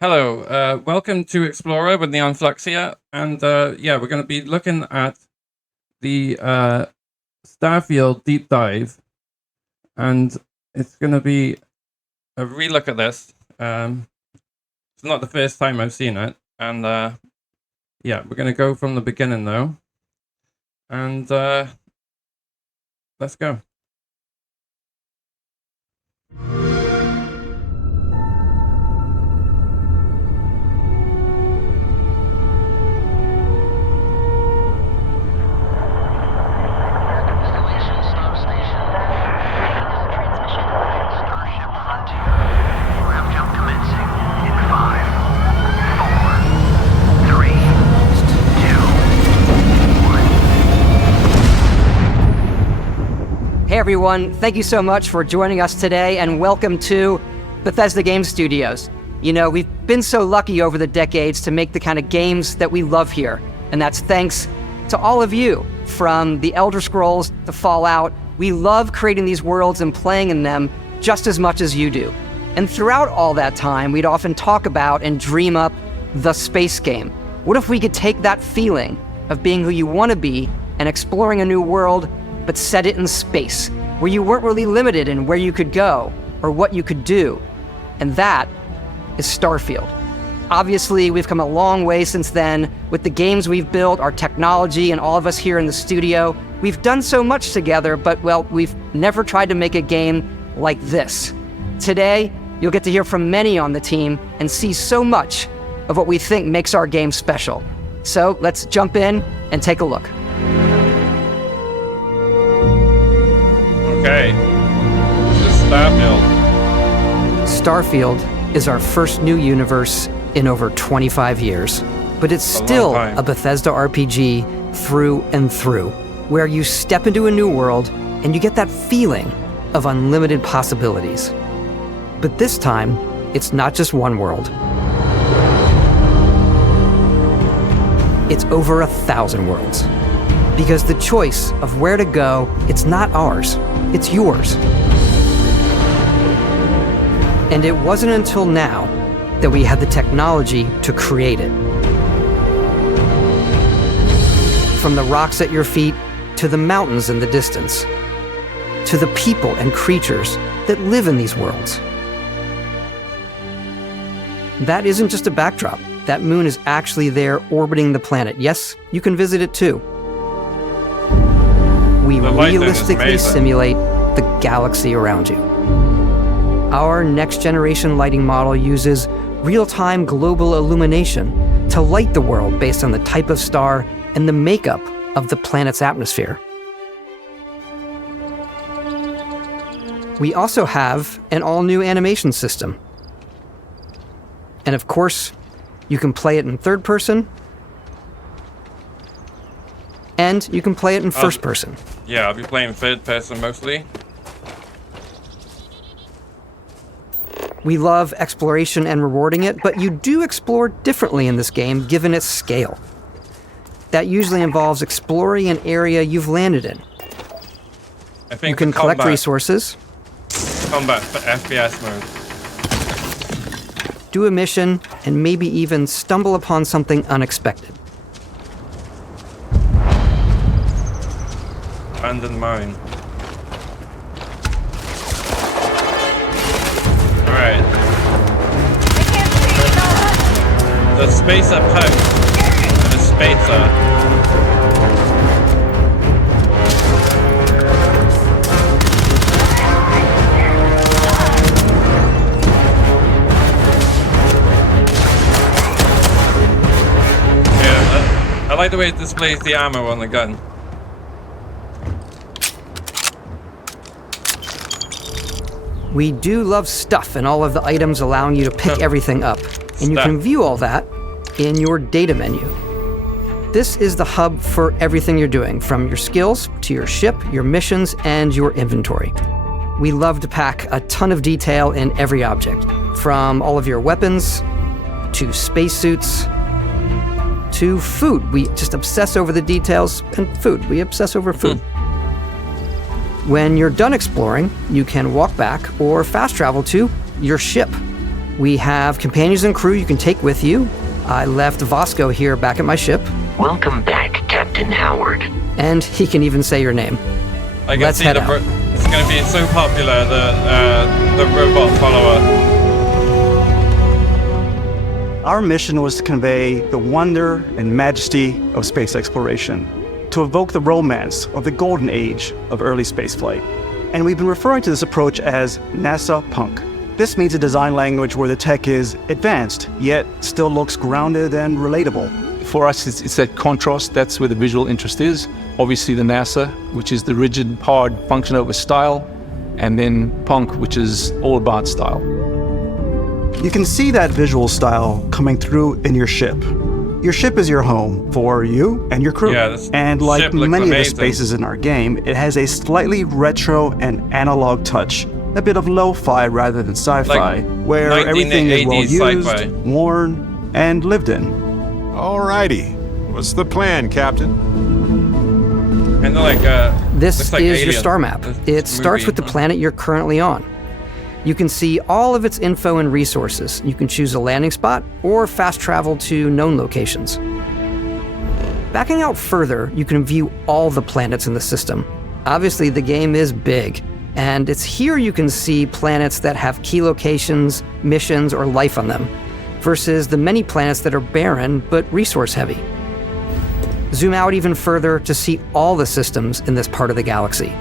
Hello, welcome to Explorer with NeonFlux here, and yeah, we're going to be looking at the Starfield deep dive, and it's going to be a relook at this. It's not the first time I've seen it, and yeah, we're going to go from the beginning though, and let's go. Hey everyone, thank you so much for joining us today and welcome to Bethesda Game Studios. You know, we've been so lucky over the decades to make the kind of games that we love here, and that's thanks to all of you. From the Elder Scrolls to Fallout, we love creating these worlds and playing in them just as much as you do. And throughout all that time, we'd often talk about and dream up the space game. What if we could take that feeling of being who you want to be and exploring a new world, but set it in space, where you weren't really limited in where you could go or what you could do. And that is Starfield. Obviously, we've come a long way since then with the games we've built, our technology, and all of us here in the studio. We've done so much together, but well, we've never tried to make a game like this. Today, you'll get to hear from many on the team and see so much of what we think makes our game special. So let's jump in and take a look. Okay, this is Starfield. Starfield is our first new universe in over 25 years, but it's still a Bethesda RPG through and through, where you step into a new world and you get that feeling of unlimited possibilities. But this time, it's not just one world. It's over 1,000 worlds. Because the choice of where to go, it's not ours, it's yours. And it wasn't until now that we had the technology to create it. From the rocks at your feet, to the mountains in the distance, to the people and creatures that live in these worlds. That isn't just a backdrop. That moon is actually there orbiting the planet. Yes, you can visit it too. We realistically simulate the galaxy around you. Our next-generation lighting model uses real-time global illumination to light the world based on the type of star and the makeup of the planet's atmosphere. We also have an all-new animation system. And of course, you can play it in third person, and you can play it in first person. Yeah, I'll be playing third person mostly. We love exploration and rewarding it, but you do explore differently in this game given its scale. That usually involves exploring an area you've landed in. I think you can collect resources. Combat for FPS mode. Do a mission, and maybe even stumble upon something unexpected. Abandoned mine. Alright. The spacer post and the spacer. I like the way it displays the ammo on the gun. We do love stuff and all of the items allowing you to pick everything up. And you can view all that in your data menu. This is the hub for everything you're doing, from your skills to your ship, your missions, and your inventory. We love to pack a ton of detail in every object, from all of your weapons, to spacesuits, to food. We just obsess over the details, and food. We obsess over food. When you're done exploring, you can walk back or fast travel to your ship. We have companions and crew you can take with you. I left Vasco here back at my ship. Welcome back, Captain Howard. And he can even say your name. I can Let's see head the out. it's going to be so popular, the robot follower. Our mission was to convey the wonder and majesty of space exploration, to evoke the romance of the golden age of early spaceflight. And we've been referring to this approach as NASA Punk. This means a design language where the tech is advanced, yet still looks grounded and relatable. For us, it's that contrast. That's where the visual interest is. Obviously the NASA, which is the rigid, hard function over style, and then Punk, which is all about style. You can see that visual style coming through in your ship. Your ship is your home for you and your crew. Yeah, this and like ship looks many of the amazing. spaces in our game, it has a slightly retro and analog touch. A bit of lo-fi rather than sci-fi, Like where everything is well 1980s used, sci-fi. worn, and lived in. Alrighty. What's the plan, Captain? Kind of like This looks like is your Alien, star map. this It starts movie. with the planet you're currently on. You can see all of its info and resources. You can choose a landing spot or fast travel to known locations. Backing out further, you can view all the planets in the system. Obviously, the game is big, and it's here you can see planets that have key locations, missions, or life on them, versus the many planets that are barren but resource heavy. Zoom out even further to see all the systems in this part of the galaxy.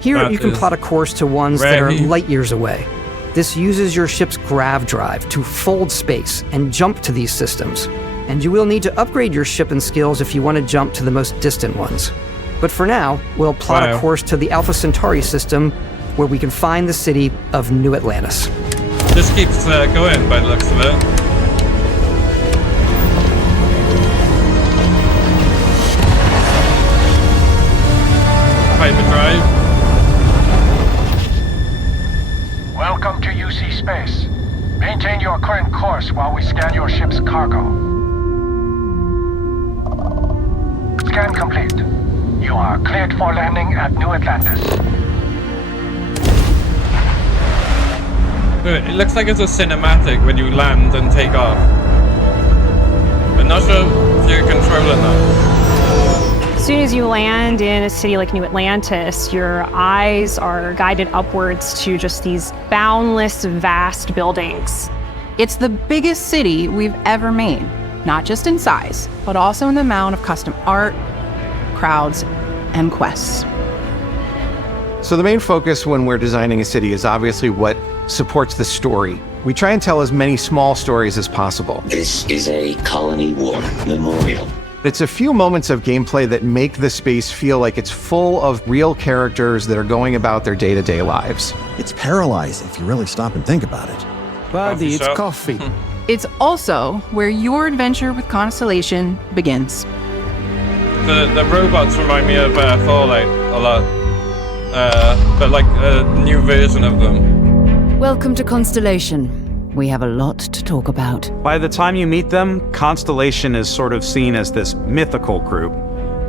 Here, That you can is plot a course to ones that are very- light years away. This uses your ship's grav drive to fold space and jump to these systems. And you will need to upgrade your ship and skills if you want to jump to the most distant ones. But for now, we'll plot Wow. a course to the Alpha Centauri system, where we can find the city of New Atlantis. This keeps going by the looks of it. Hyperdrive. Welcome to UC Space. Maintain your current course while we scan your ship's cargo. Scan complete. You are cleared for landing at New Atlantis. It looks like it's a cinematic when you land and take off. I'm not sure if you're controlling that. As soon as you land in a city like New Atlantis, your eyes are guided upwards to just these boundless, vast buildings. It's the biggest city we've ever made, not just in size, but also in the amount of custom art, crowds, and quests. So the main focus when we're designing a city is obviously what supports the story. We try and tell as many small stories as possible. This is a Colony War memorial. It's a few moments of gameplay that make the space feel like it's full of real characters that are going about their day-to-day lives. It's paralyzing if you really stop and think about it. Buddy, it's coffee. It's also where your adventure with Constellation begins. The robots remind me of Fallout a lot, but like a new version of them. Welcome to Constellation. We have a lot to talk about. By the time you meet them, Constellation is sort of seen as this mythical group.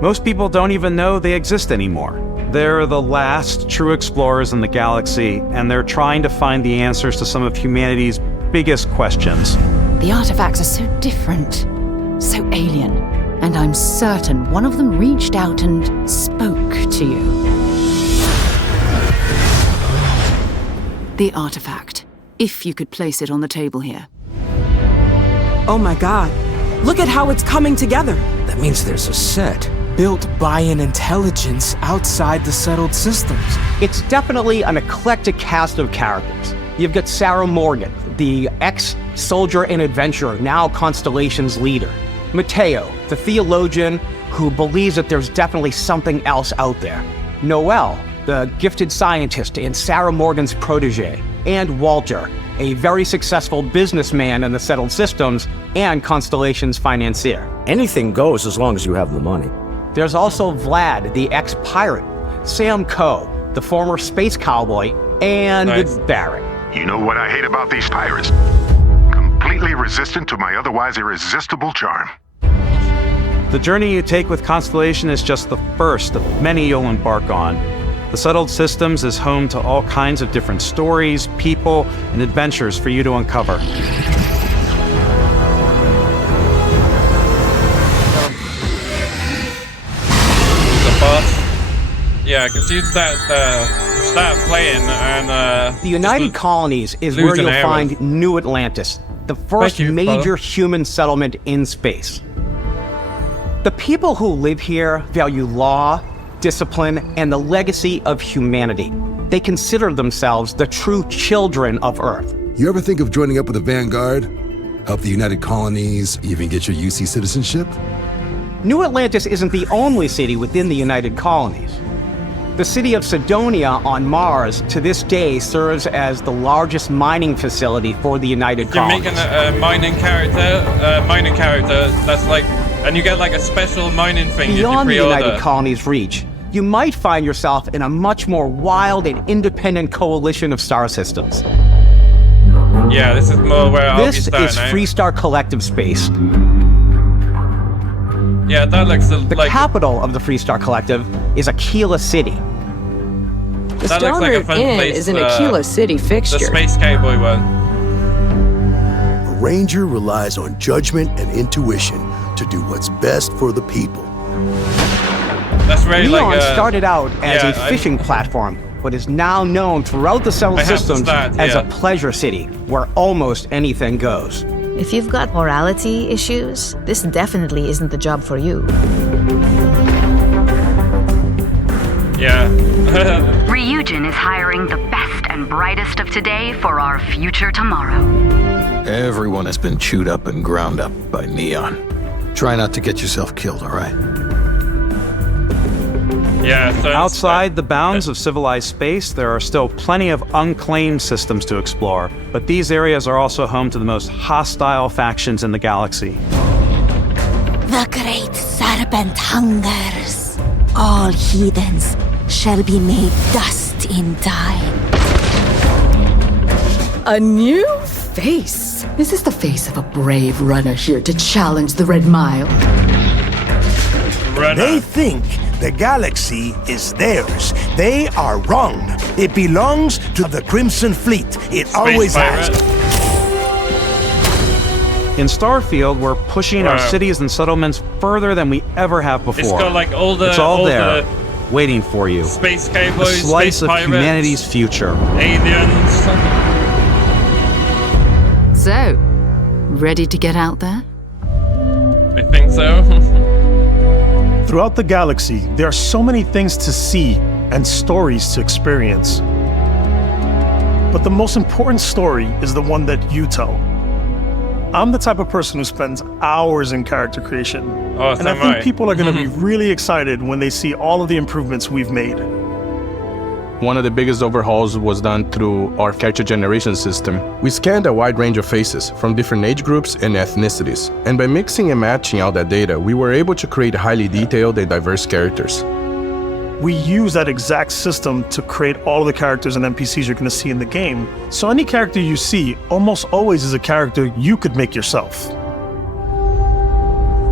Most people don't even know they exist anymore. They're the last true explorers in the galaxy, and they're trying to find the answers to some of humanity's biggest questions. The artifacts are so different, so alien, and I'm certain one of them reached out and spoke to you. The artifact, if you could place it on the table here. Oh my god, look at how it's coming together. That means there's a set built by an intelligence outside the settled systems. It's definitely an eclectic cast of characters. You've got Sarah Morgan, the ex-soldier and adventurer, now Constellation's leader. Mateo, the theologian who believes that there's definitely something else out there. Noel, the gifted scientist and Sarah Morgan's protege. And Walter, a very successful businessman in the settled systems and Constellation's financier. Anything goes as long as you have the money. There's also Vlad, the ex-pirate, Sam Coe, the former space cowboy, and Barrett. You know what I hate about these pirates? Completely resistant to my otherwise irresistible charm. The journey you take with Constellation is just the first of many you'll embark on. The settled systems is home to all kinds of different stories, people, and adventures for you to uncover. Yeah, because you start playing and... the United Colonies is where you'll find New Atlantis, the first major human settlement in space. The people who live here value law, discipline, and the legacy of humanity. They consider themselves the true children of Earth. You ever think of joining up with the Vanguard? Help the United Colonies, even get your UC citizenship? New Atlantis isn't the only city within the United Colonies. The city of Sidonia on Mars to this day serves as the largest mining facility for the United Colonies. You're making a mining character, that's like, and you get like a special mining thing. Beyond the United Colonies' reach, you might find yourself in a much more wild and independent coalition of star systems. Yeah, this is more where I'll be starting. This is Freestar Collective space. Yeah, that looks like... The capital of the Freestar Collective is Aquila City. The Starboard Inn is an Aquila City fixture. The Space Cowboy one. A ranger relies on judgment and intuition to do what's best for the people. That's very Neon started out as a fishing platform, but is now known throughout the settled systems as a pleasure city, where almost anything goes. If you've got morality issues, this definitely isn't the job for you. Yeah. Ryujin is hiring the best and brightest of today for our future tomorrow. Everyone has been chewed up and ground up by Neon. Try not to get yourself killed, all right? Yeah, so outside the bounds of civilized space, there are still plenty of unclaimed systems to explore, but these areas are also home to the most hostile factions in the galaxy. The great serpent hungers. All heathens shall be made dust in time. A new face. Is this the face of a brave runner here to challenge the Red Mile? They think the galaxy is theirs. They are wrong. It belongs to the Crimson Fleet. It always has. In Starfield, we're pushing our cities and settlements further than we ever have before. It's got like all the... It's all there, waiting for you. Space cowboys, a slice of pirates, humanity's future. Aliens. So, ready to get out there? I think so. Throughout the galaxy, there are so many things to see and stories to experience. But the most important story is the one that you tell. I'm the type of person who spends hours in character creation. And I think people are going to be really excited when they see all of the improvements we've made. One of the biggest overhauls was done through our character generation system. We scanned a wide range of faces from different age groups and ethnicities. And by mixing and matching out that data, we were able to create highly detailed and diverse characters. We use that exact system to create all of the characters and NPCs you're going to see in the game. So any character you see almost always is a character you could make yourself. Snap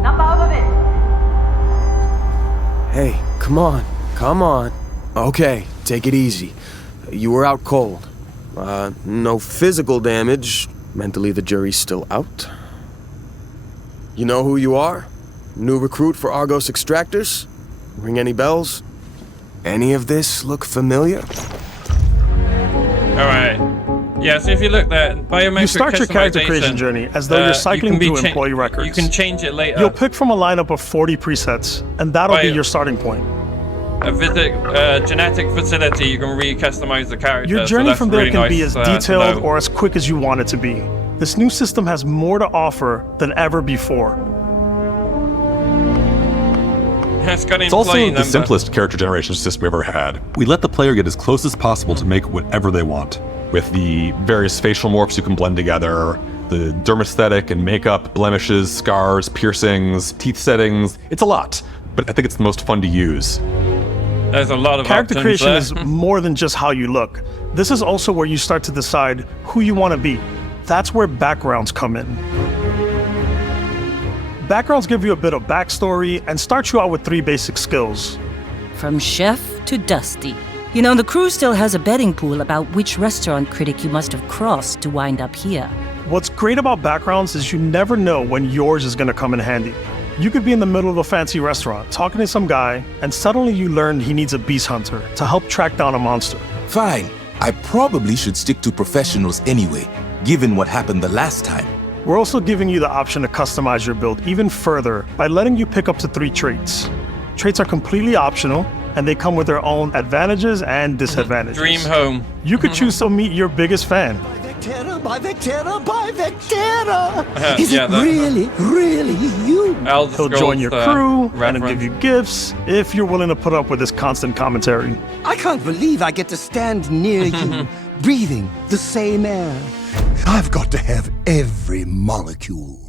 out of it! Hey, come on. Okay, take it easy. You were out cold. No physical damage. Mentally, the jury's still out. You know who you are? New recruit for Argos Extractors? Ring any bells? Any of this look familiar? Alright. Yeah, so if you look there, biometric you start your character creation journey as though you're cycling through employee records. You can change it later. You'll pick from a lineup of 40 presets, and that'll be your starting point. Visit genetic facility, you can re-customize the character. Your journey from there really can be as detailed or as quick as you want it to be. This new system has more to offer than ever before. It's also the simplest character generation system we ever had. We let the player get as close as possible to make whatever they want. With the various facial morphs you can blend together, the dermesthetic and makeup, blemishes, scars, piercings, teeth settings. It's a lot, but I think it's the most fun to use. There's a lot of character creation is more than just how you look. This is also where you start to decide who you want to be. That's where backgrounds come in. Backgrounds give you a bit of backstory and start you out with 3 basic skills. From chef to Dusty, You know, the crew still has a betting pool about which restaurant critic you must have crossed to wind up here. What's great about backgrounds is you never know when yours is going to come in handy. You could be in the middle of a fancy restaurant talking to some guy, and suddenly you learn he needs a beast hunter to help track down a monster. Fine. I probably should stick to professionals anyway, given what happened the last time. We're also giving you the option to customize your build even further by letting you pick up to 3 traits. Traits are completely optional, and they come with their own advantages and disadvantages. Dream home. You could choose to meet your biggest fan. By Vectera! Is it really you? He'll join your crew and he'll give you gifts if you're willing to put up with this constant commentary. I can't believe I get to stand near you, breathing the same air. I've got to have every molecule.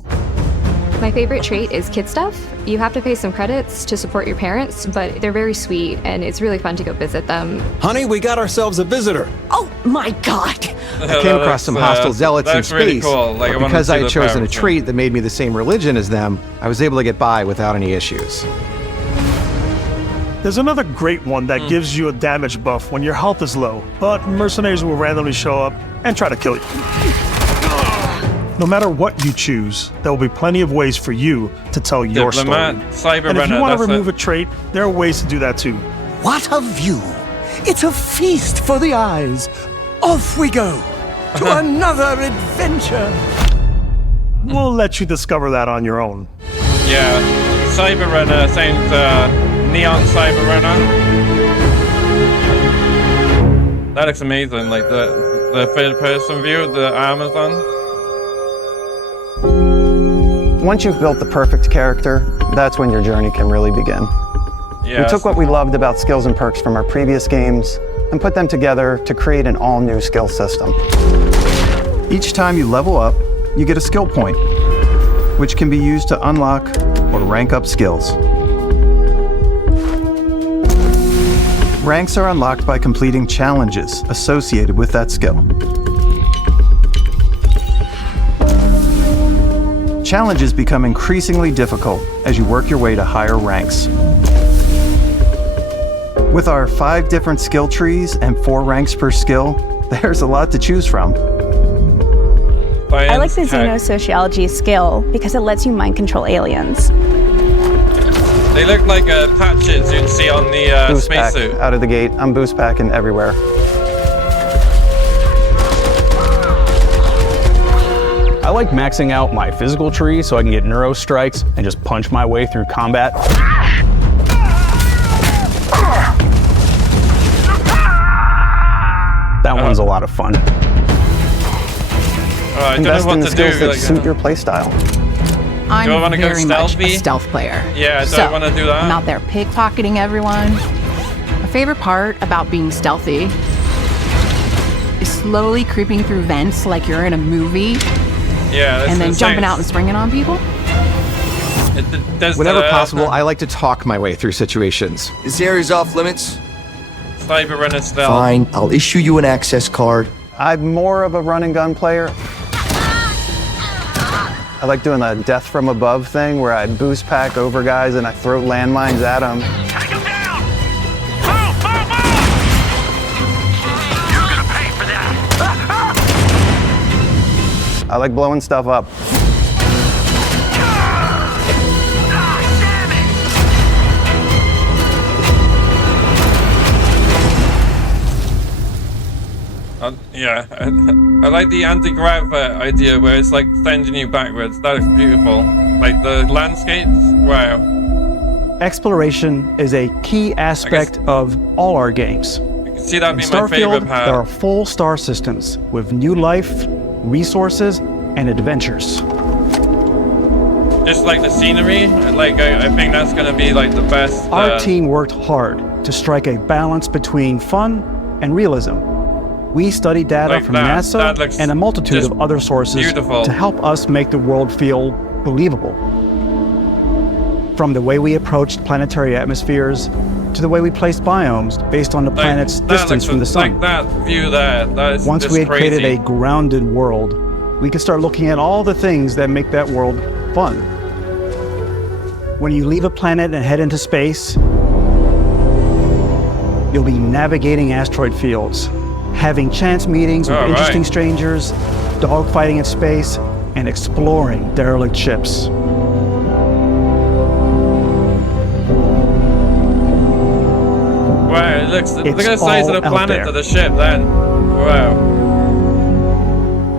My favorite trait is kid stuff. You have to pay some credits to support your parents, but they're very sweet, and it's really fun to go visit them. Honey, we got ourselves a visitor. Oh my god! I came across some hostile zealots in space, really cool. Like, but because I had chosen a trait that made me the same religion as them, I was able to get by without any issues. There's another great one that gives you a damage buff when your health is low, but mercenaries will randomly show up and try to kill you. No matter what you choose, there will be plenty of ways for you to tell your story. And if you want to remove a trait, there are ways to do that too. What a view! It's a feast for the eyes. Off we go to another adventure. We'll let you discover that on your own. Yeah, Cyberrunner sounds Neon Cyberrunner. That looks amazing, like the third-person view, the Amazon. Once you've built the perfect character, that's when your journey can really begin. Yeah, we took what we loved about skills and perks from our previous games and put them together to create an all-new skill system. Each time you level up, you get a skill point, which can be used to unlock or rank up skills. Ranks are unlocked by completing challenges associated with that skill. Challenges become increasingly difficult as you work your way to higher ranks. With our 5 different skill trees and 4 ranks per skill, there's a lot to choose from. I like the xenosociology skill because it lets you mind control aliens. They look like patches you'd see on the spacesuit. Out of the gate, I'm boost packing everywhere. I like maxing out my physical tree so I can get neuro strikes and just punch my way through combat. That one's a lot of fun. I don't know what to do. Invest in skills that suit your playstyle. I'm do I want to go very much stealthy? a stealth player. Yeah, do I want to do that? I'm out there pickpocketing everyone. My favorite part about being stealthy is slowly creeping through vents like you're in a movie. Yeah, and then jumping out and springing on people. Whenever possible, I like to talk my way through situations. This area's off limits. Cyberrunner stealth. Fine, I'll issue you an access card. I'm more of a run and gun player. I like doing the death from above thing where I boost pack over guys and I throw landmines at them. I like blowing stuff up. Yeah, I like the anti-grav idea where it's like sending you backwards. That is beautiful. Like the landscapes, wow. Exploration is a key aspect of all our games. See, that'd be In my favorite Starfield, part. there are full star systems with new life, resources, and adventures. Just like the scenery, like I think that's gonna be like the best. Our team worked hard to strike a balance between fun and realism. We studied data from NASA and a multitude of other sources to help us make the world feel believable. From the way we approached planetary atmospheres to the way we placed biomes based on the planet's distance from the sun. Like that view there, that is Once we had created a grounded world, we could start looking at all the things that make that world fun. When you leave a planet and head into space, you'll be navigating asteroid fields, having chance meetings with interesting strangers, dogfighting in space, and exploring derelict ships. Wow, look at the size of the planet of the ship then. Wow.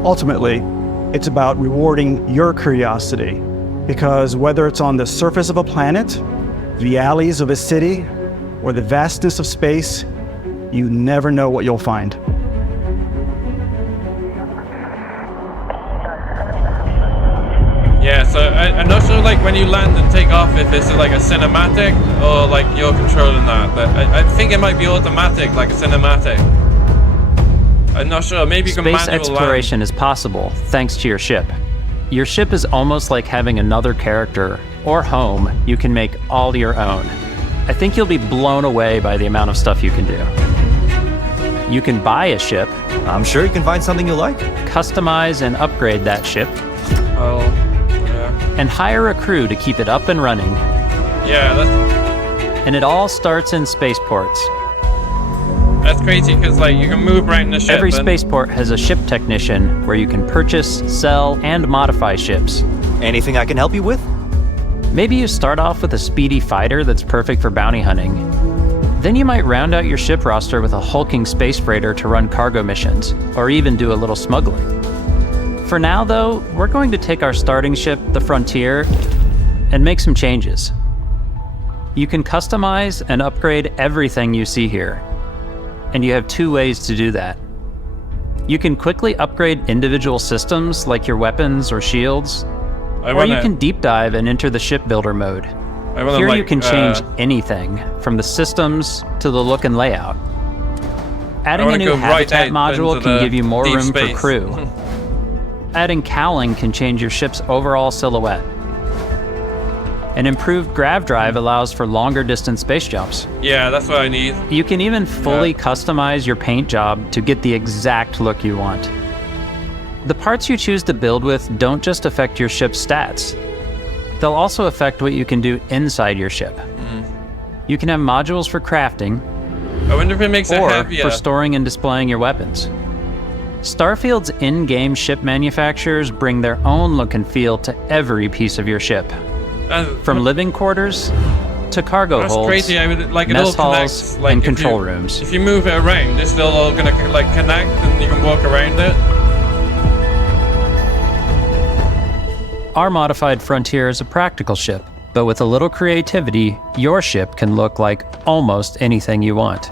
Ultimately, it's about rewarding your curiosity, because whether it's on the surface of a planet, the alleys of a city, or the vastness of space, you never know what you'll find. Yeah, so I'm not sure like when you land and take off if it's like a cinematic or like you're controlling that. But I think it might be automatic, like a cinematic. I'm not sure, maybe you can Space manual exploration is possible thanks to your ship. Your ship is almost like having another character or home you can make all your own. I think you'll be blown away by the amount of stuff you can do. You can buy a ship. I'm sure you can find something you like. Customize and upgrade that ship. Oh. And hire a crew to keep it up and running. Yeah, and it all starts in spaceports. That's crazy because like you can move around the ship. Every spaceport has a ship technician where you can purchase, sell, and modify ships. Anything I can help you with? Maybe you start off with a speedy fighter that's perfect for bounty hunting. Then you might round out your ship roster with a hulking space freighter to run cargo missions, or even do a little smuggling. For now, though, we're going to take our starting ship, the Frontier, and make some changes. You can customize and upgrade everything you see here, and you have two ways to do that. You can quickly upgrade individual systems like your weapons or shields, or you can deep dive and enter the shipbuilder mode. Here you can change anything, from the systems to the look and layout. Adding a new habitat module can give you more room for crew. Adding cowling can change your ship's overall silhouette. An improved grav drive allows for longer distance space jumps. Yeah, that's what I need. You can even fully customize your paint job to get the exact look you want. The parts you choose to build with don't just affect your ship's stats. They'll also affect what you can do inside your ship. You can have modules for crafting, I wonder if it makes it or heavier. for storing and displaying your weapons. Starfield's in-game ship manufacturers bring their own look and feel to every piece of your ship. From living quarters to cargo holds, crazy. I would like it mess all halls, connects, like and control rooms. If you move it around, it's still all gonna like connect, and you can walk around it. Our modified Frontier is a practical ship, but with a little creativity, your ship can look like almost anything you want.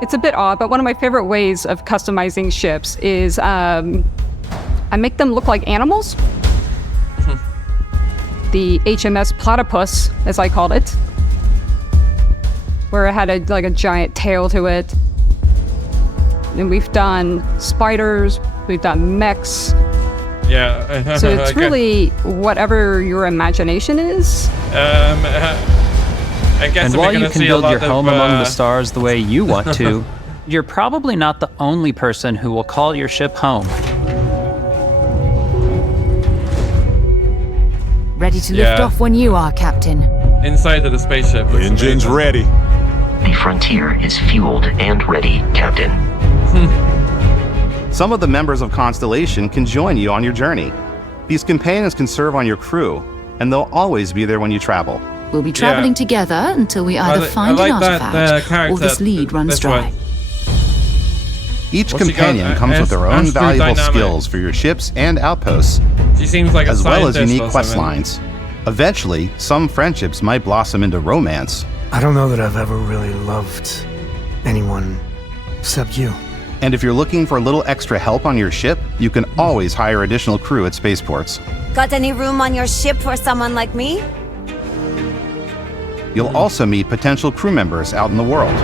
It's a bit odd, but one of my favorite ways of customizing ships is I make them look like animals. The HMS Platypus, as I called it, where it had a giant tail to it. And we've done spiders, we've done mechs. Yeah. So it's really whatever your imagination is. I guess And while you can build your home among the stars the way you want to, you're probably not the only person who will call your ship home. Ready to lift off when you are, Captain. Inside of the spaceship. Engines ready. The Frontier is fueled and ready, Captain. Some of the members of Constellation can join you on your journey. These companions can serve on your crew, and they'll always be there when you travel. We'll be traveling together until we either find an artifact or this lead runs dry. Each companion comes with their own valuable skills for your ships and outposts, She seems like as a well as scientist unique or quest something. lines. Eventually, some friendships might blossom into romance. I don't know that I've ever really loved anyone except you. And if you're looking for a little extra help on your ship, you can always hire additional crew at spaceports. Got any room on your ship for someone like me? You'll also meet potential crew members out in the world.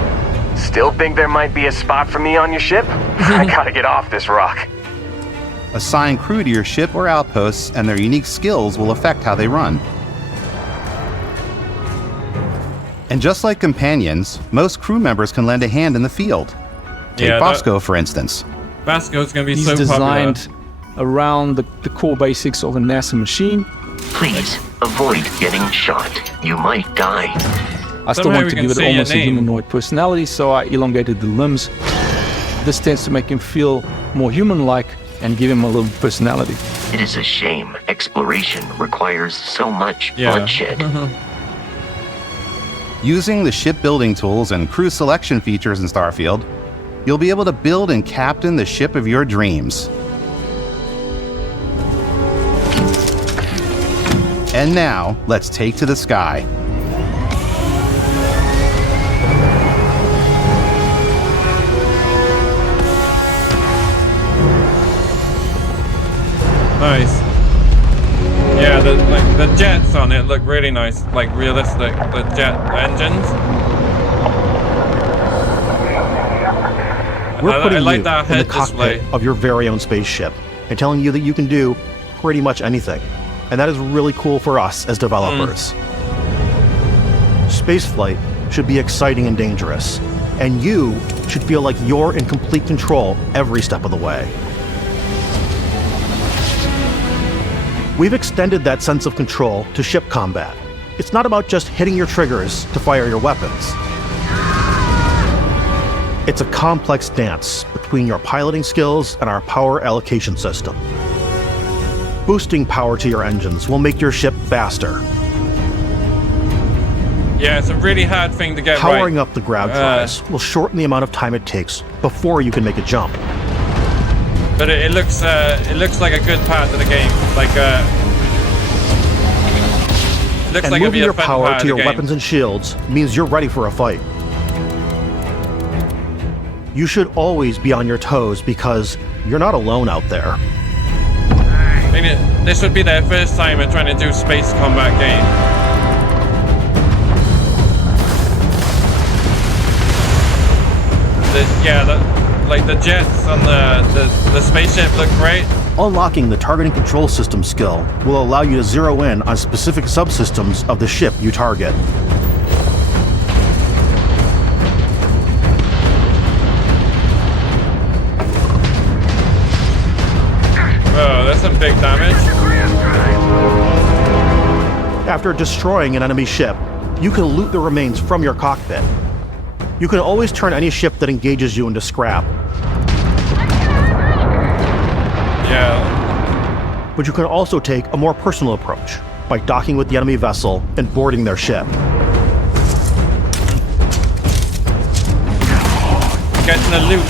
Still think there might be a spot for me on your ship? I gotta get off this rock. Assign crew to your ship or outposts, and their unique skills will affect how they run. And just like companions, most crew members can lend a hand in the field. Take Yeah, Bosco, for instance. Vasco's gonna be He's so designed around the core basics of a NASA machine. Please avoid getting shot. You might die. I still Somehow want we to can give it see your almost a name. humanoid personality, so I elongated the limbs. This tends to make him feel more human-like and give him a little personality. It is a shame exploration requires so much bloodshed. Using the shipbuilding tools and crew selection features in Starfield, you'll be able to build and captain the ship of your dreams. And now, let's take to the sky. Nice. Yeah, the jets on it look really nice, like realistic. The jet engines. We're putting I like you that in the head cockpit display. of your very own spaceship and telling you that you can do pretty much anything. And that is really cool for us as developers. Spaceflight should be exciting and dangerous, and you should feel like you're in complete control every step of the way. We've extended that sense of control to ship combat. It's not about just hitting your triggers to fire your weapons. It's a complex dance between your piloting skills and our power allocation system. Boosting power to your engines will make your ship faster. Yeah, it's a really hard thing to get Powering right. up the grab drives will shorten the amount of time it takes before you can make a jump. But it looks like a good part of the game. Like it looks And like it'd be moving a your fun power part to of your the game. weapons and shields means you're ready for a fight. You should always be on your toes because you're not alone out there. I mean, this would be their first time at trying to do space combat game. Like the jets on the spaceship look great. Unlocking the targeting control system skill will allow you to zero in on specific subsystems of the ship you target. Whoa, that's some big damage. After destroying an enemy ship, you can loot the remains from your cockpit. You can always turn any ship that engages you into scrap. Yeah. But you can also take a more personal approach by docking with the enemy vessel and boarding their ship. Getting the loot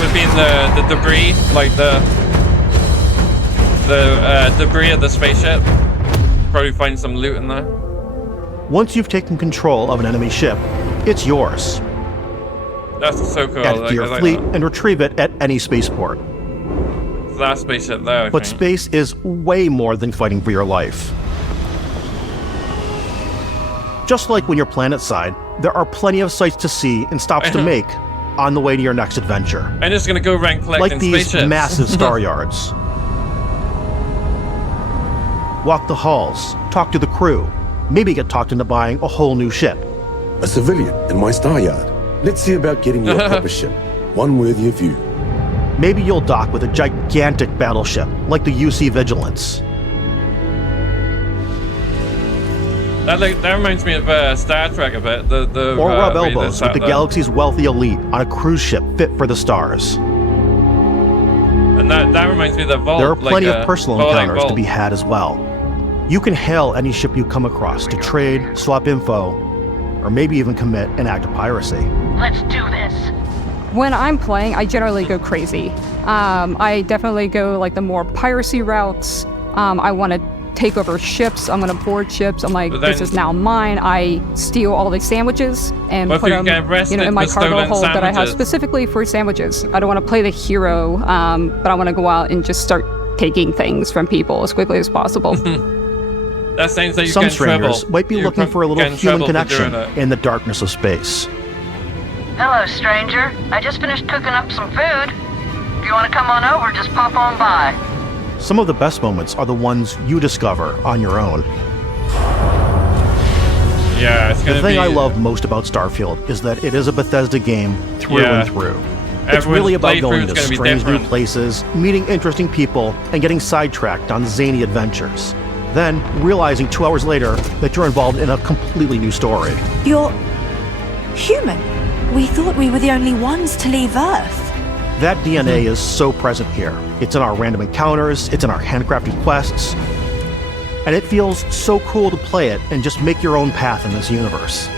would be in the debris, like the debris of the spaceship. Probably find some loot in there. Once you've taken control of an enemy ship, it's yours. That's so cool. Add it to your fleet and retrieve it at any spaceport. It's that spaceship there. I But think. space is way more than fighting for your life. Just like when you're planetside, there are plenty of sights to see and stops to make on the way to your next adventure. I'm just gonna go around collecting Like these spaceships. massive star yards. Walk the halls, talk to the crew, maybe get talked into buying a whole new ship. A civilian in my star yard. Let's see about getting you a proper ship, one worthy of you. Maybe you'll dock with a gigantic battleship like the UC Vigilance. That reminds me of Star Trek a bit. Or rub where you elbows just with sat the there. galaxy's wealthy elite on a cruise ship fit for the stars. And that reminds me of the vault. There are plenty like of a personal vaulting encounters to vault. be had as well. You can hail any ship you come across to trade, swap info, or maybe even commit an act of piracy. Let's do this. When I'm playing, I generally go crazy. I definitely go like the more piracy routes. I want to take over ships. I'm going to board ships. I'm like, But then- this is now mine. I steal all these sandwiches and What if put you them, get arrested in my for cargo stolen hold that I have sandwiches? specifically for sandwiches. I don't want to play the hero, but I want to go out and just start taking things from people as quickly as possible. That sounds like you Some get in trouble. strangers might be You looking can for a little get in human trouble for doing connection it. in the darkness of space. Hello, stranger. I just finished cooking up some food. If you want to come on over, just pop on by. Some of the best moments are the ones you discover on your own. Yeah, it's The gonna thing be. I love most about Starfield is that it is a Bethesda game through Yeah. and through. It's Everyone's really about playthrough going is to gonna be strange new different. places, meeting interesting people, and getting sidetracked on zany adventures. Then, realizing 2 hours later that you're involved in a completely new story. You're human. We thought we were the only ones to leave Earth. That DNA is so present here. It's in our random encounters, it's in our handcrafted quests, and it feels so cool to play it and just make your own path in this universe.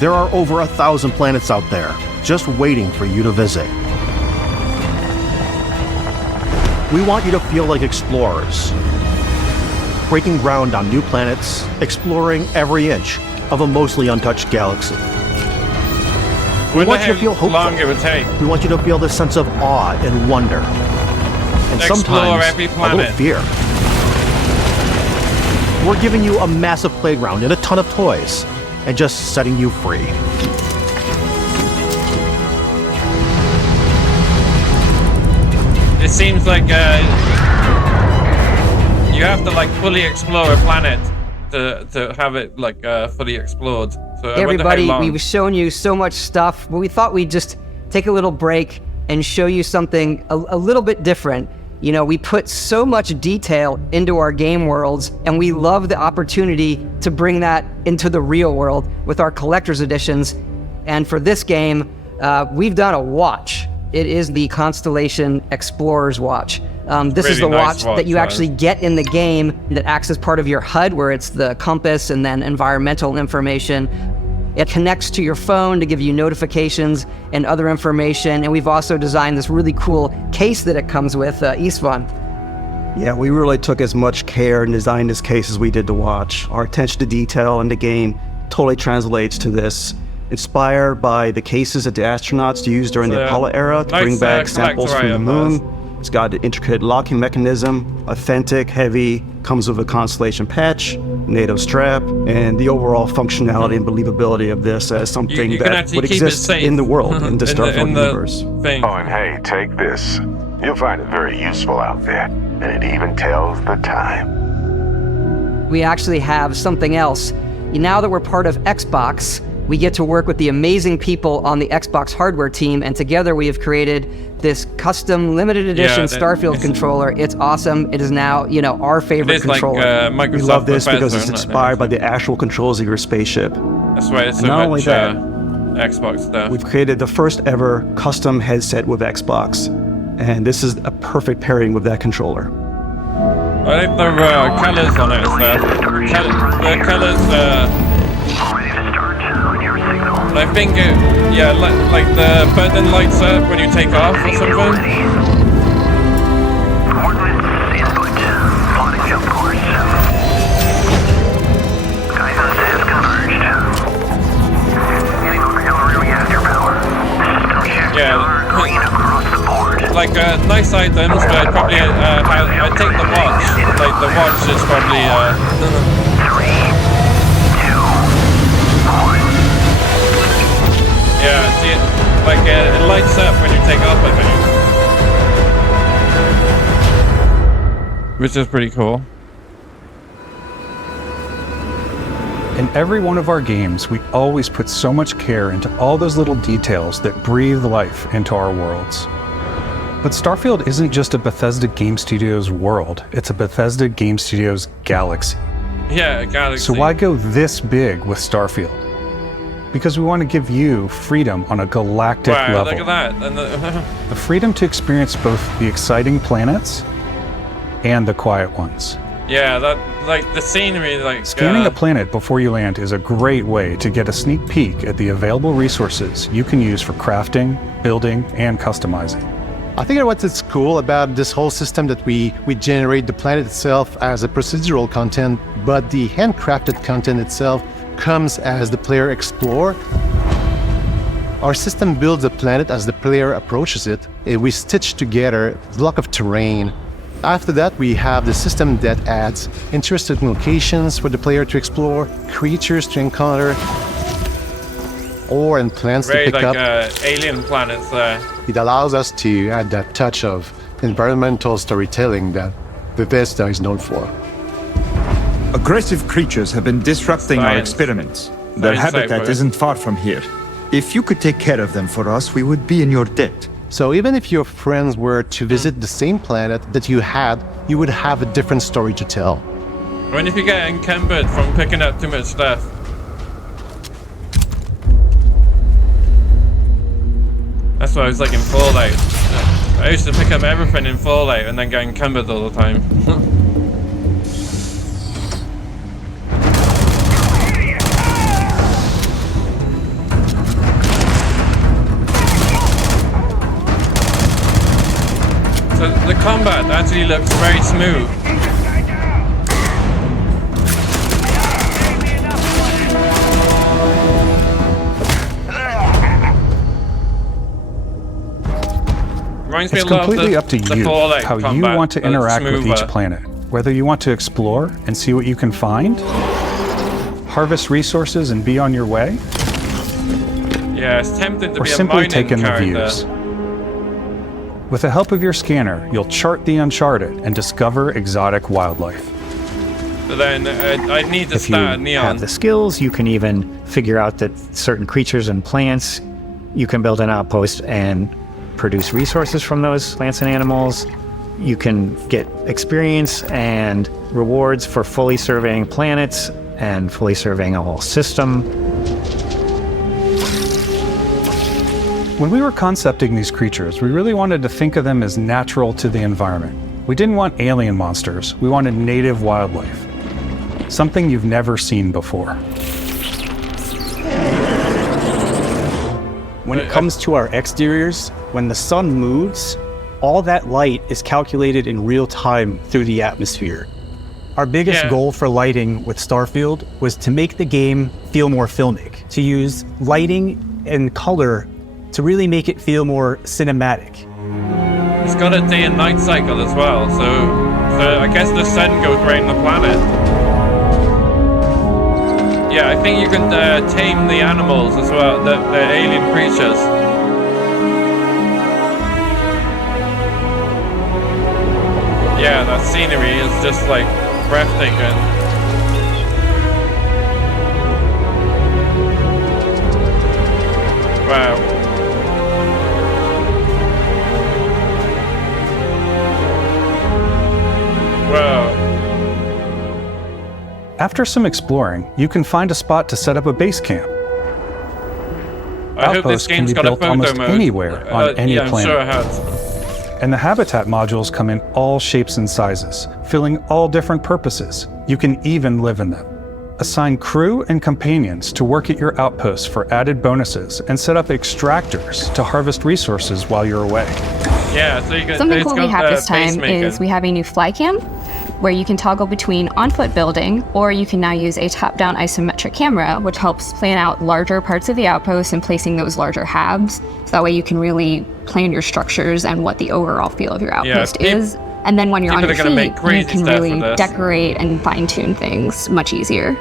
There are over 1,000 planets out there, just waiting for you to visit. We want you to feel like explorers, breaking ground on new planets, exploring every inch of a mostly untouched galaxy. We want you to feel hopeful. Long it would take. We want you to feel this sense of awe and wonder, and sometimes every a little fear. We're giving you a massive playground and a ton of toys, and just setting you free. It seems like you have to like fully explore a planet to have it like fully explored. So everybody, we've shown you so much stuff, but we thought we'd just take a little break and show you something a little bit different. You know, we put so much detail into our game worlds, and we love the opportunity to bring that into the real world with our collector's editions. And for this game, we've done a watch. It is the Constellation Explorer's Watch. This is the watch that you actually get in the game that acts as part of your HUD, where it's the compass and then environmental information. It connects to your phone to give you notifications and other information. And we've also designed this really cool case that it comes with, Istvan. Yeah, we really took as much care in designing this case as we did the watch. Our attention to detail in the game totally translates to this. Inspired by the cases that the astronauts used during the Apollo era to bring back samples from the moon. It's got an intricate locking mechanism, authentic, heavy, comes with a Constellation patch, NATO strap, and the overall functionality and believability of this as something that would exist in the world, in the Starfield universe. Oh, and hey, take this. You'll find it very useful out there, and it even tells the time. We actually have something else. Now that we're part of Xbox, we get to work with the amazing people on the Xbox hardware team, and together we have created this custom limited edition Starfield controller. It's awesome. It is now, you know, our favorite controller. Like, we love this because it's inspired by the actual controls of your spaceship. That's why it's so not much only that, Xbox stuff. We've created the first ever custom headset with Xbox, and this is a perfect pairing with that controller. I like the colors on it and stuff. The colors, I think, yeah, like the button lights up when you take off or something. Coordinates input. Plotting jump course. Guidance has converged. Getting auxiliary reactor power. System checks are green across the board. Like nice items, but I'd probably I'd take the watch. Like the watch is probably 3, 2, 1. Yeah, see it, like it lights up when you take off, I think. Which is pretty cool. In every one of our games, we always put so much care into all those little details that breathe life into our worlds. But Starfield isn't just a Bethesda Game Studios world, it's a Bethesda Game Studios galaxy. Yeah, a galaxy. So why go this big with Starfield? Because we want to give you freedom on a galactic level. Look at that. And the freedom to experience both the exciting planets and the quiet ones. Yeah, that, like the scenery, like scanning a planet before you land is a great way to get a sneak peek at the available resources you can use for crafting, building, and customizing. I think what's cool about this whole system that we generate the planet itself as a procedural content, but the handcrafted content itself comes as the player explore. Our system builds the planet as the player approaches it. We stitch together a block of terrain. After that, we have the system that adds interesting locations for the player to explore, creatures to encounter, ore and plants to pick up. Alien planets there. It allows us to add that touch of environmental storytelling that Bethesda is known for. Aggressive creatures have been disrupting our experiments. Their habitat isn't far from here. If you could take care of them for us, we would be in your debt. So even if your friends were to visit the same planet that you had, you would have a different story to tell. I wonder if you get encumbered from picking up too much stuff. That's what I was like in Fallout. I used to pick up everything in Fallout and then get encumbered all the time. So the combat actually looks very smooth. It's completely up to you how you want to interact with each planet. Whether you want to explore and see what you can find, harvest resources and be on your way, yeah, it's tempting to or be a simply mining take in the character. views. With the help of your scanner, you'll chart the uncharted and discover exotic wildlife. But then I need to If you start Neon. have the skills, you can even figure out that certain creatures and plants, you can build an outpost and produce resources from those plants and animals. You can get experience and rewards for fully surveying planets and fully surveying a whole system. When we were concepting these creatures, we really wanted to think of them as natural to the environment. We didn't want alien monsters, we wanted native wildlife. Something you've never seen before. When it comes to our exteriors, when the sun moves, all that light is calculated in real time through the atmosphere. Our biggest goal for lighting with Starfield was to make the game feel more filmic, to use lighting and color to really make it feel more cinematic. It's got a day and night cycle as well, so I guess the sun goes around the planet. Yeah, I think you can tame the animals as well, the alien creatures. Yeah, that scenery is just like breathtaking. Wow. Wow. After some exploring, you can find a spot to set up a base camp. I hope this Outposts can game's be got a built photo almost mode. anywhere on any yeah, I'm planet. sure it has. And the habitat modules come in all shapes and sizes, filling all different purposes. You can even live in them. Assign crew and companions to work at your outposts for added bonuses, and set up extractors to harvest resources while you're away. Yeah, so you can. Something cool we have this time is we have a new fly cam, where you can toggle between on-foot building, or you can now use a top-down isometric camera, which helps plan out larger parts of the outpost and placing those larger halves. So that way you can really plan your structures and what the overall feel of your outpost is. And then when you're on your feet, you can really decorate and fine-tune things much easier.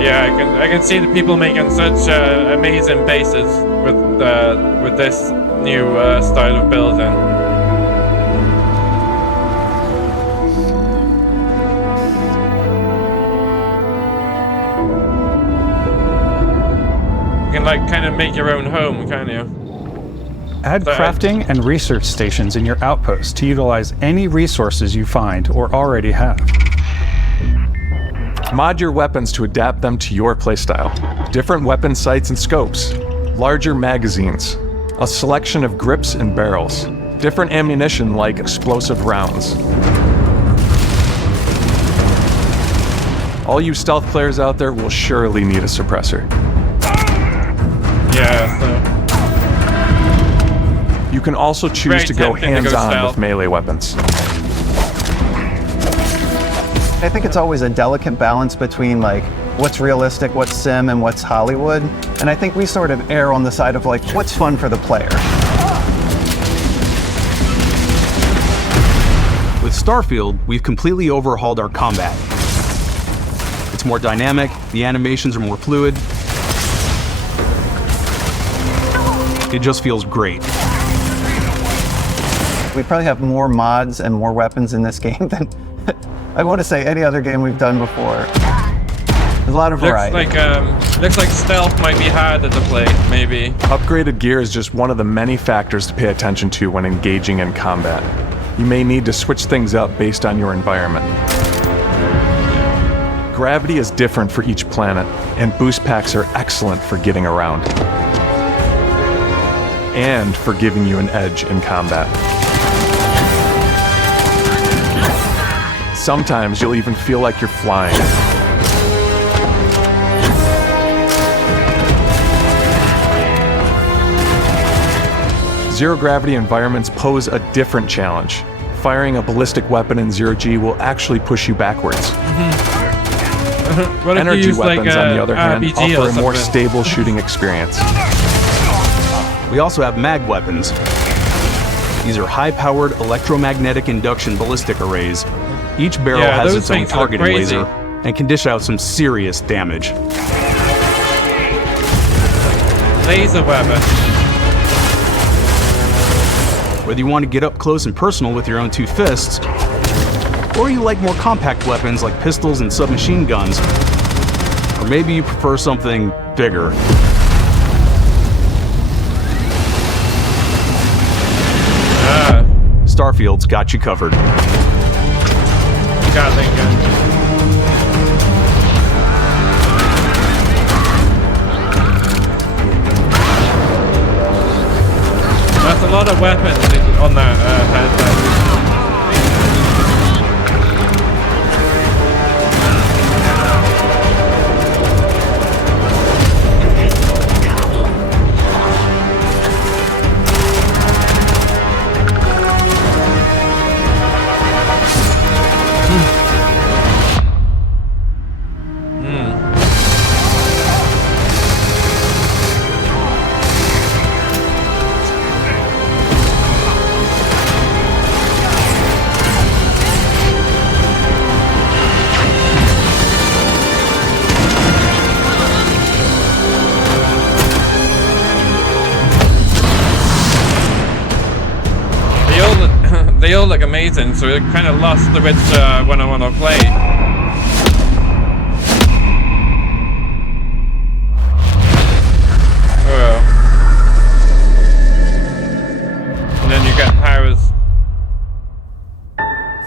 Yeah, I can see the people making such amazing bases with this new style of building. You can like kind of make your own home, can't you? Add crafting and research stations in your outpost to utilize any resources you find or already have. Mod your weapons to adapt them to your playstyle. Different weapon sights and scopes, larger magazines, a selection of grips and barrels, different ammunition like explosive rounds. All you stealth players out there will surely need a suppressor. Yeah, so you can also choose to go hands-on with melee weapons. I think it's always a delicate balance between like what's realistic, what's sim, and what's Hollywood. And I think we sort of err on the side of like what's fun for the player. With Starfield, we've completely overhauled our combat. It's more dynamic, the animations are more fluid. It just feels great. We probably have more mods and more weapons in this game than I want to say any other game we've done before. There's a lot of variety. Looks like stealth might be harder to play, maybe. Upgraded gear is just one of the many factors to pay attention to when engaging in combat. you may need to switch things up based on your environment. Gravity is different for each planet, and boost packs are excellent for getting around. And for giving you an edge in combat. Sometimes you'll even feel like you're flying. Zero-gravity environments pose a different challenge. Firing a ballistic weapon in zero-G will actually push you backwards. What if Energy you use, weapons, like, on the other hand, RPG offer a more something? stable shooting experience. We also have mag weapons. These are high-powered electromagnetic induction ballistic arrays. Each barrel has its own targeting laser and can dish out some serious damage. Laser weapon. Whether you want to get up close and personal with your own two fists, or you like more compact weapons like pistols and submachine guns, or maybe you prefer something bigger. Starfield's got you covered. Gatling gun. That's a lot of weapons on that head. They all look amazing, so it kind of lost the which one I want to play. Oh. And then you get powers.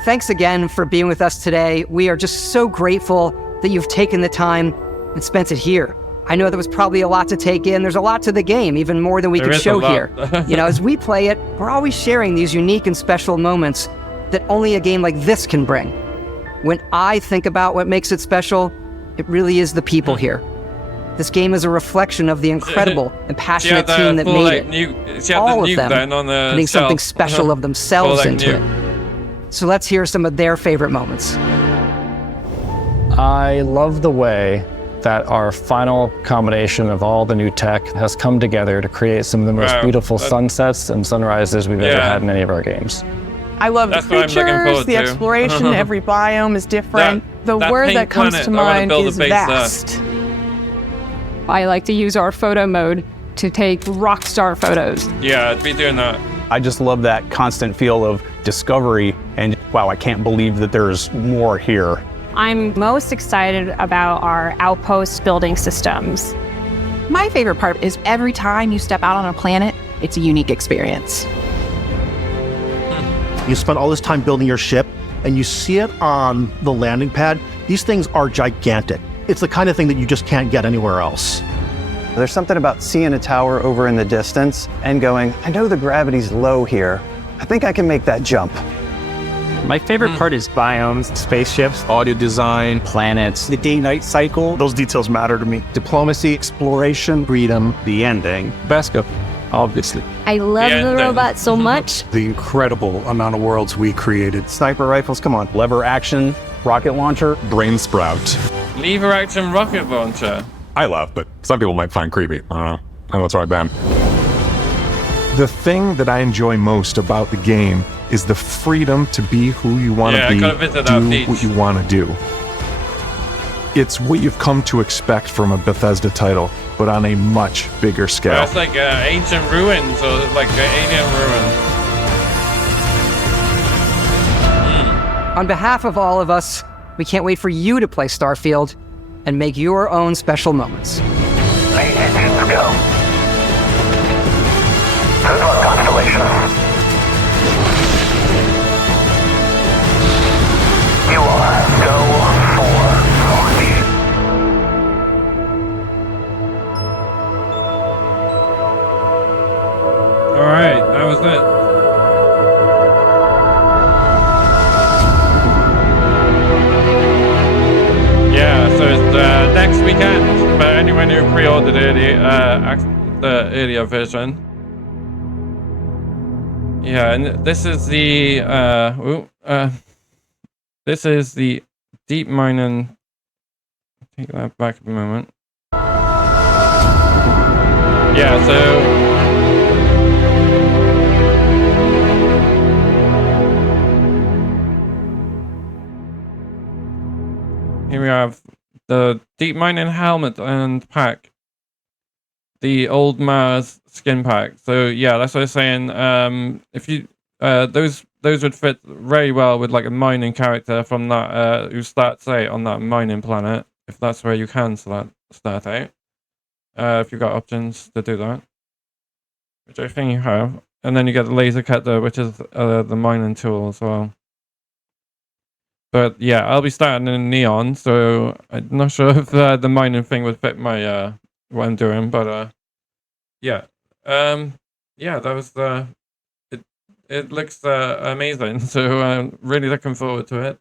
Thanks again for being with us today. We are just so grateful that you've taken the time and spent it here. I know there was probably a lot to take in. There's a lot to the game, even more than we could show here. You know, as we play it, we're always sharing these unique and special moments that only a game like this can bring. When I think about what makes it special, it really is the people here. This game is a reflection of the incredible and passionate team that made it. All of them putting something special of themselves into it. So let's hear some of their favorite moments. I love the way that our final combination of all the new tech has come together to create some of the most beautiful sunsets and sunrises we've ever had in any of our games. I love the creatures, the exploration, every biome is different. The word that comes to mind is vast. I like to use our photo mode to take rock star photos. Yeah, I'd be doing that. I just love that constant feel of discovery and wow, I can't believe that there's more here. I'm most excited about our outpost building systems. My favorite part is every time you step out on a planet, it's a unique experience. You spend all this time building your ship and you see it on the landing pad. These things are gigantic. It's the kind of thing that you just can't get anywhere else. There's something about seeing a tower over in the distance and going, I know the gravity's low here. I think I can make that jump. My favorite part is biomes, spaceships, audio design, planets, the day-night cycle. Those details matter to me. Diplomacy, exploration, freedom, the ending. Basco, obviously. I love the robot so much. The incredible amount of worlds we created. Sniper rifles, come on. Lever action, rocket launcher, brain sprout. Lever action rocket launcher. I love, but some people might find creepy. I don't know. I know it's right, Ben. The thing that I enjoy most about the game is the freedom to be who you want to be, do what you want to do. It's what you've come to expect from a Bethesda title, but on a much bigger scale. Well, it's like ancient ruins, or like alien ruins. On behalf of all of us, we can't wait for you to play Starfield and make your own special moments. Let's go. Good luck, Constellation. you are. Go for launch. Alright, that was it. Yeah, so it's next weekend for anyone who pre-ordered the earlier version. Yeah, and this is the this is the deep mining. Take that back a moment. Yeah, so here we have the deep mining helmet and pack. The old Mars skin pack. So yeah, that's what I was saying. If you those would fit very well with like a mining character from that who starts out on that mining planet, if that's where you can start out. If you've got options to do that, which I think you have, and then you get the laser cutter, which is the mining tool as well. But yeah, I'll be starting in Neon, so I'm not sure if the mining thing would fit my what I'm doing, but yeah, yeah, that was it looks amazing, so I'm really looking forward to it.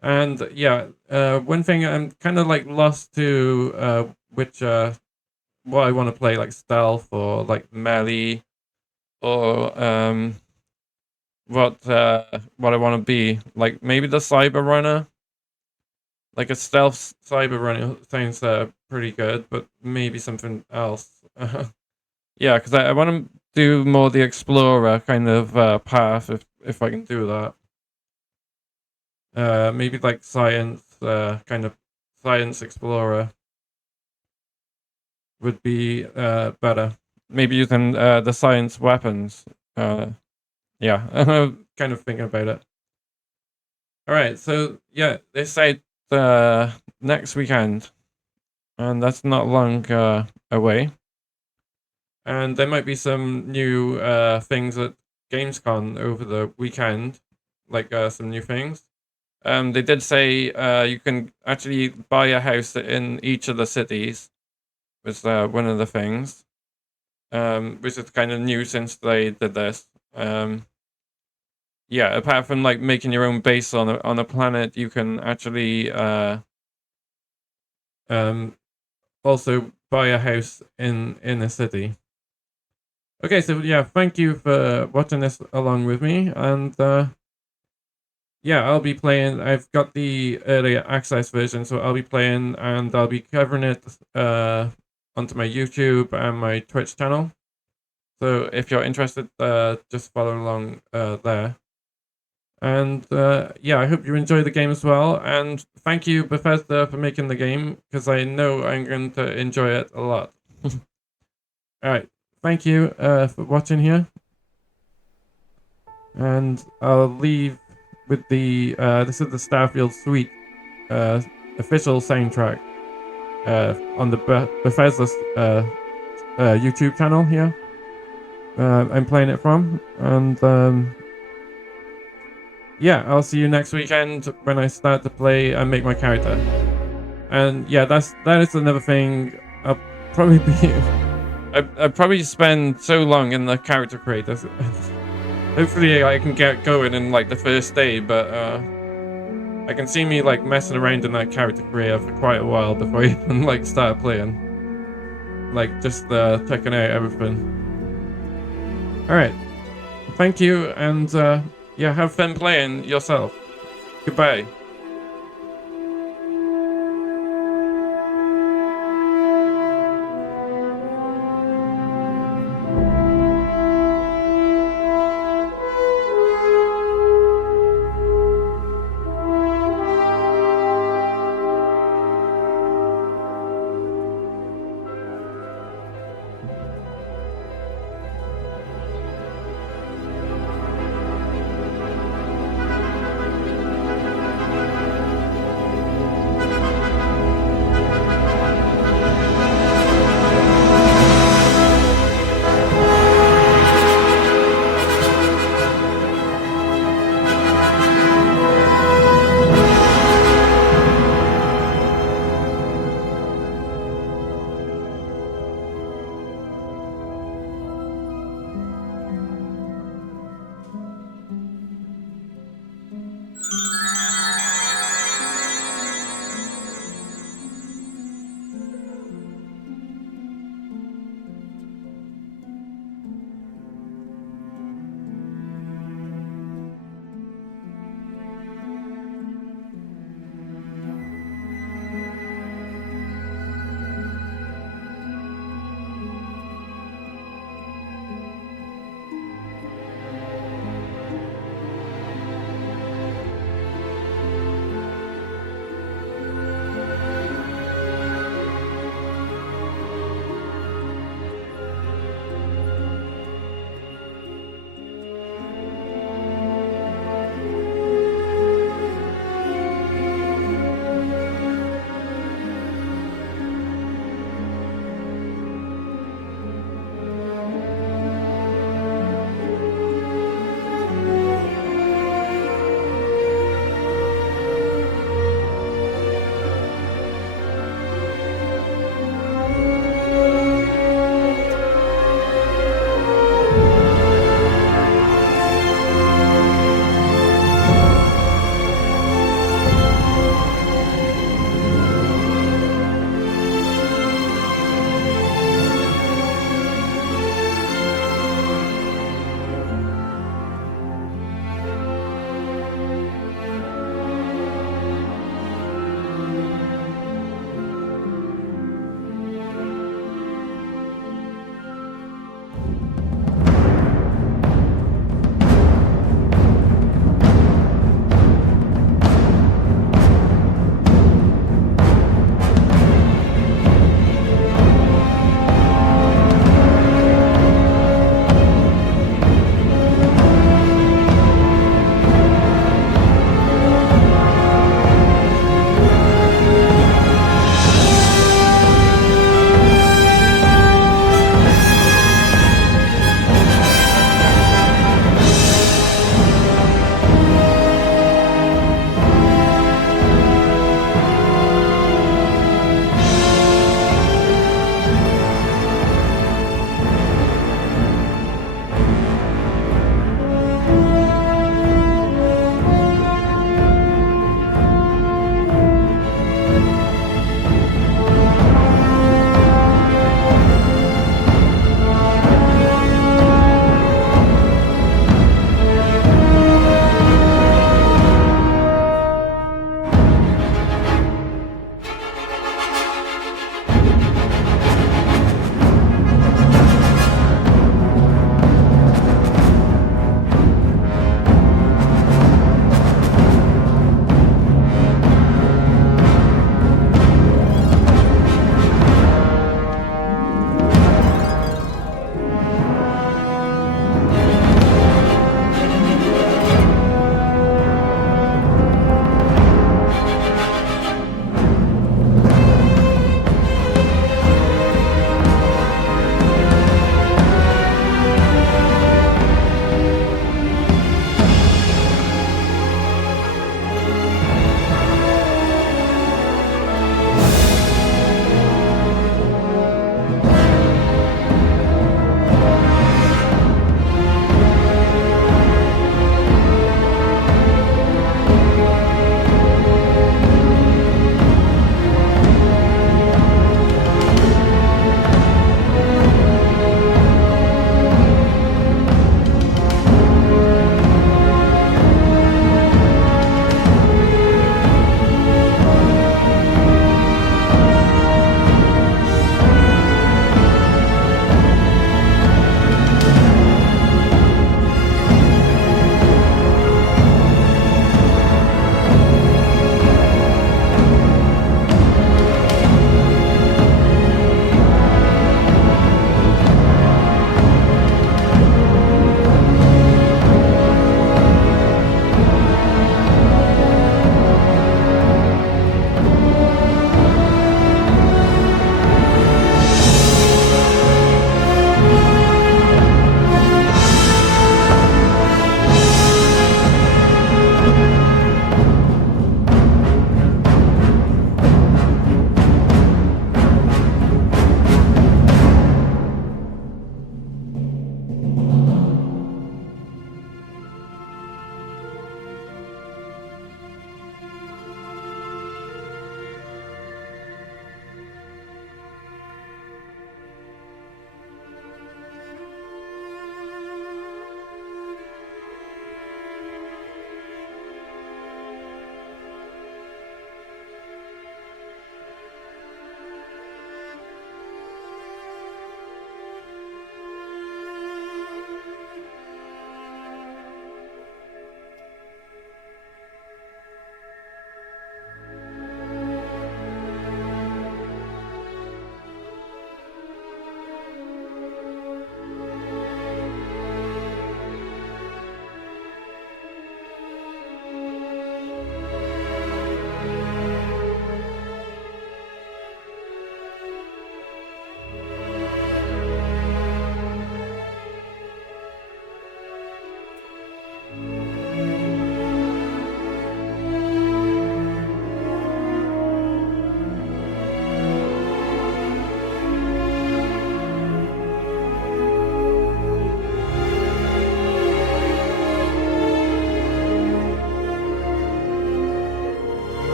And yeah, one thing I'm kind of like lost to which what I want to play, like stealth or like melee, or what I want to be, like maybe the cyber runner. Like a stealth cyber runner sounds pretty good, but maybe something else. Yeah, because I want to do more the explorer kind of path, if I can do that. Maybe like science, kind of science explorer would be better. Maybe using the science weapons. Yeah, I'm kind of thinking about it. All right, so yeah, they say next weekend, and that's not long away. And there might be some new things at Gamescom over the weekend, like some new things. They did say you can actually buy a house in each of the cities, was one of the things, which is kind of new since they did this. Yeah, apart from like making your own base on a planet, you can actually also buy a house in a city. Okay, so yeah, thank you for watching this along with me, and yeah, I'll be playing. I've got the early access version, so I'll be playing, and I'll be covering it onto my YouTube and my Twitch channel. So if you're interested, just follow along there. And yeah, I hope you enjoy the game as well. And thank you, Bethesda, for making the game, because I know I'm going to enjoy it a lot. All right. Thank you for watching here. And I'll leave with the, this is the Starfield Suite official soundtrack on the Bethesda YouTube channel here. I'm playing it from. And yeah, I'll see you next weekend when I start to play and make my character. And yeah, that is another thing. I'll probably be... I probably spend so long in the character creator. Hopefully I can get going in like the first day, but I can see me like messing around in that character creator for quite a while before I even like start playing. Like just checking out everything. Alright. Thank you, and yeah, have fun playing yourself. Goodbye.